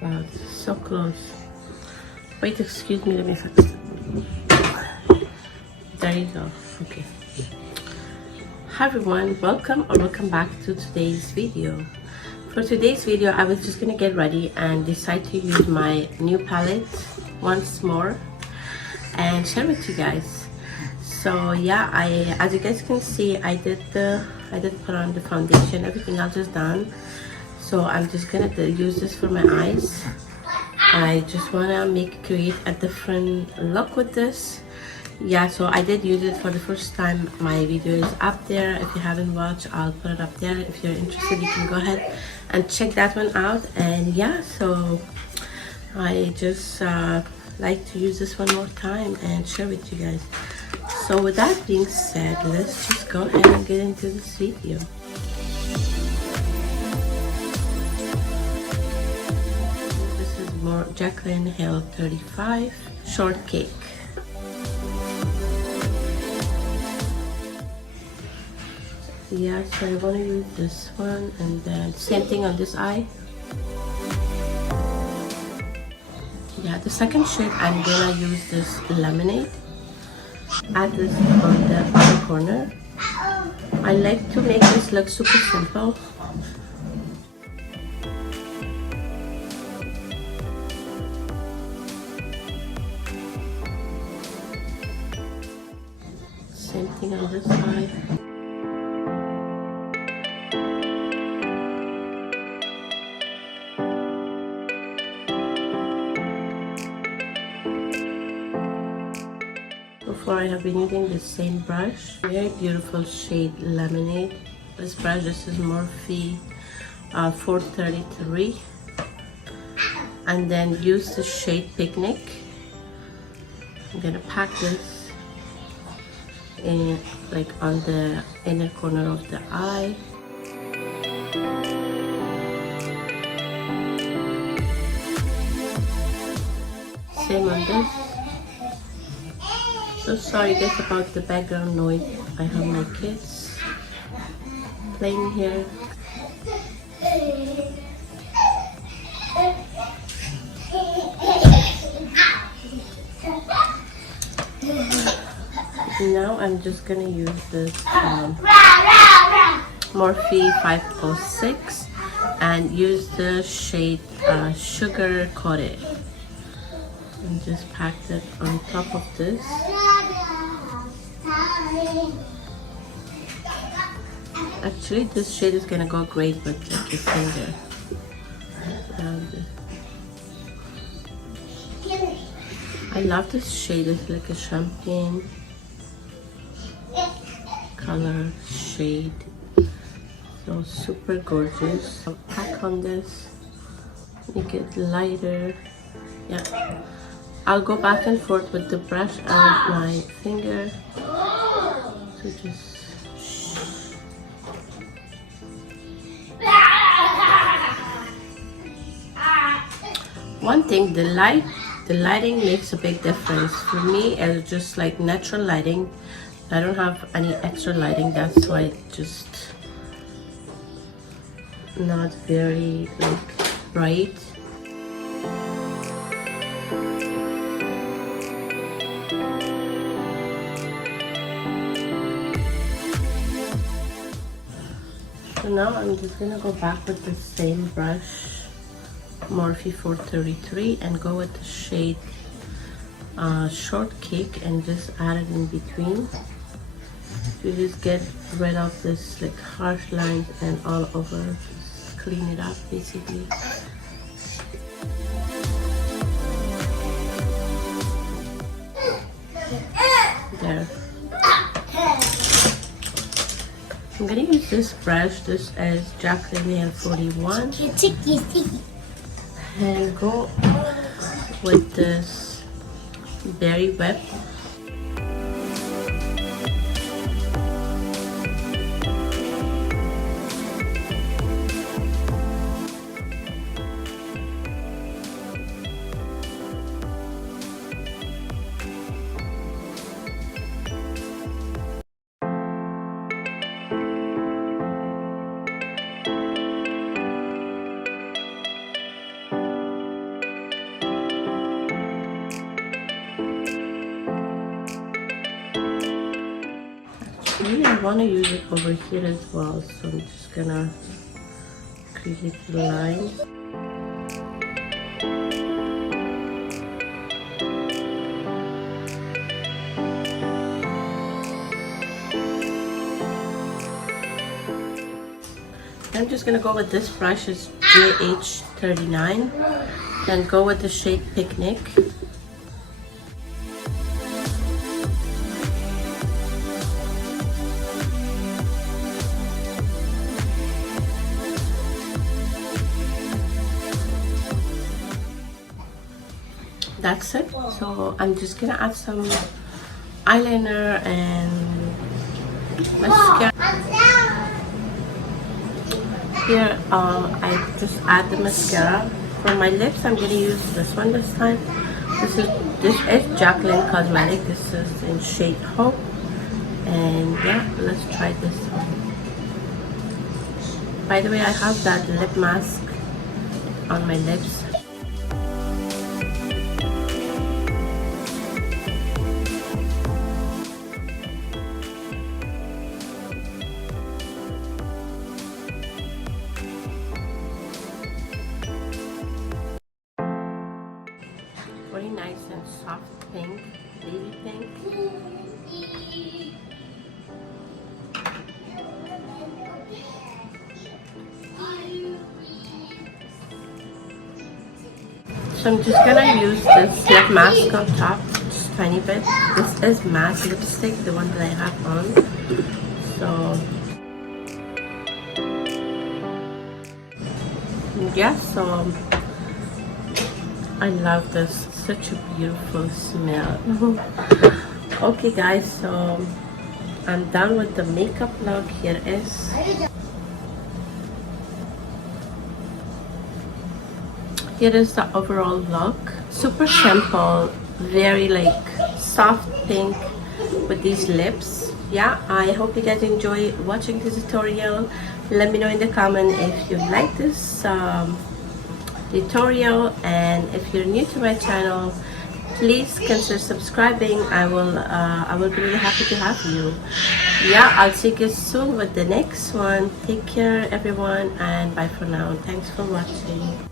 Wow, this is so close. Wait, excuse me, let me fix it. There you go. Okay. Hi everyone, welcome back to today's video. For today's video, I was just gonna get ready and decide to use my new palette once more and share with you guys. So yeah, as you guys can see, I did put on the foundation. Everything else is done. So I'm just gonna use this for my eyes. I just wanna create a different look with this. Yeah, so I did use it for the first time. My video is up there. If you haven't watched, I'll put it up there. If you're interested, you can go ahead and check that one out. And yeah, so I just like to use this one more time and share with you guys. So with that being said, let's just go ahead and get into this video. This is more Jaclyn Hill 35 Shortcake. Yeah, so I want to use this one, and then same thing on this eye. Yeah, the second shade I'm gonna use this lemonade. Add this on the bottom corner. I like to make this look super simple. Same thing on this side. Before, I have been using the same brush. Very beautiful shade Lemonade. This brush, this is Morphe 433. And then use the shade Picnic. I'm gonna pack this in, like on the inner corner of the eye. Same on this. So sorry guys about the background noise. I have my kids playing here. Now I'm just gonna use this Morphe 506 and use the shade Sugar Coated. And just pack it on top of this. Actually, this shade is gonna go great with like your finger. I love this shade. It's like a champagne color shade. So super gorgeous. I'll pack on this, make it lighter. Yeah. I'll go back and forth with the brush and my finger to just one thing, the lighting makes a big difference. For me, it's just like natural lighting. I don't have any extra lighting, that's why it's just not very like bright. So now I'm just gonna go back with the same brush, Morphe 433, and go with the shade Shortcake and just add it in between to just get rid of this like harsh lines and all over, just clean it up basically. There. I'm gonna use this brush. This is Jaclyn 41, and go with this Berry Whip. want to use it over here as well, so I'm just gonna create the line. I'm just gonna go with this brush, is JH39, and go with the shade Picnic. That's it. So I'm just gonna add some eyeliner and mascara. Here I just add the mascara. For my lips, I'm gonna use this one this time. This is Jaclyn Cosmetic. This is in shade Hope. And yeah, let's try this one. By the way, I have that lip mask on my lips. Very nice and soft pink, baby pink. So I'm just gonna use this lip mask on top, just tiny bit. This is matte lipstick, the one that I have on. So yeah, so I love this. Such a beautiful smell. Okay guys, so I'm done with the makeup look. Here is the overall look. Super simple, very like soft pink with these lips. Yeah, I hope you guys enjoy watching this tutorial. Let me know in the comment if you like this tutorial, and if you're new to my channel, please consider subscribing. I will be really happy to have you. Yeah, I'll see you soon with the next one. Take care everyone, and bye for now. Thanks for watching.